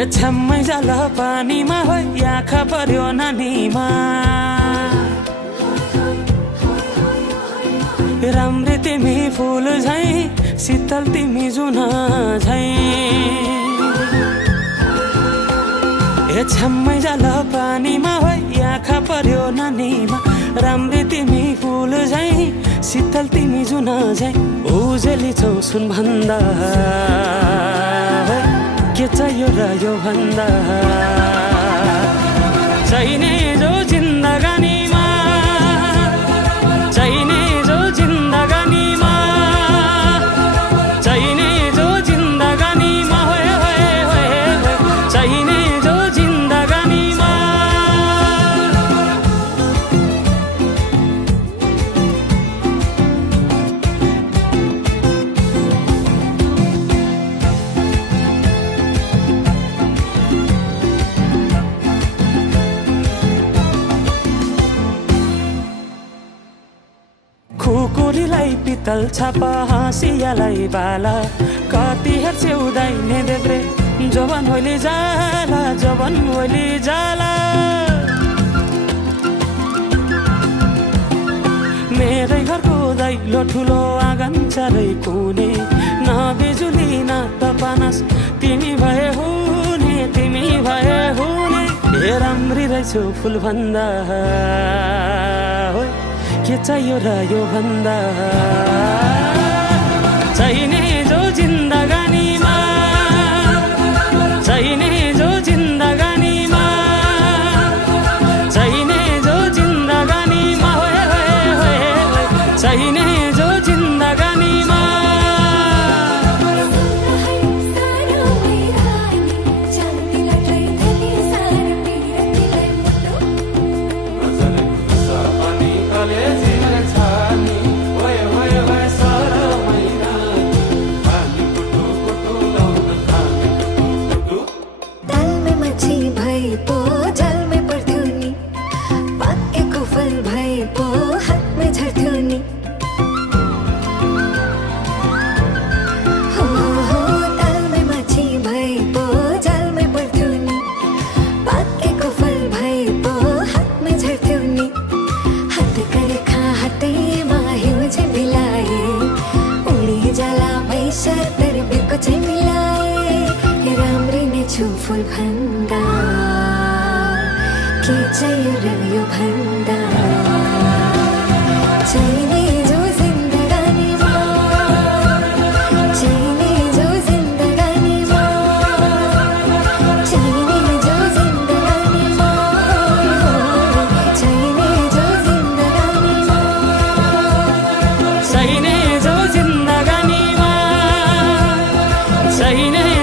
छ्याम्मै जाला पानीमा होइ आँखा पर्यो नानीमा राम्री तिमी फुल झै शीतल तिमी जुन झै छ्याम्मै जाला पानीमा होइ आँखा पर्यो नानीमा राम्री तिमी फुल झै शीतल तिमी जुन झै उजेली छौ सुन भन्दा के चाहियो र यो भन्दा चाहिने जो जिन्दगानीमा चाहिने जो जिन्दगानीमा चाहिने जो जिन्दगानीमा होए होए होए चाहिने जो जिन्दगानीमा खुकुरीलाई पितल छापा हाँसियालाई बाला कति हेर्छे उदाइने देब्रे जवान होली जाला जवान होली जाला मेरै घरको दैलो ठुलो आँगन चारै कुने न बिजुली न त पानस तिमी भए हुने तिमी भए हुने हे राम्री रहेछौ फुल भन्दा के चाहियो र यो भन्दा चाहिने जो जिन्दगानीमा चाहिने जो जिन्दगानीमा चाहिने जो जिन्दगानीमा होए होए होए चाहिने जो जिन्दगानीमा फुल भन्दा के चाहियो र यो भन्दा चाहिने जो जिन्दगानीमा चाहिने जो जिन्दगानीमा चाहिने जो जिन्दगानीमा चाहिने जो जिन्दगानीमा चाहिने जो जिन्दगानीमा चाहिने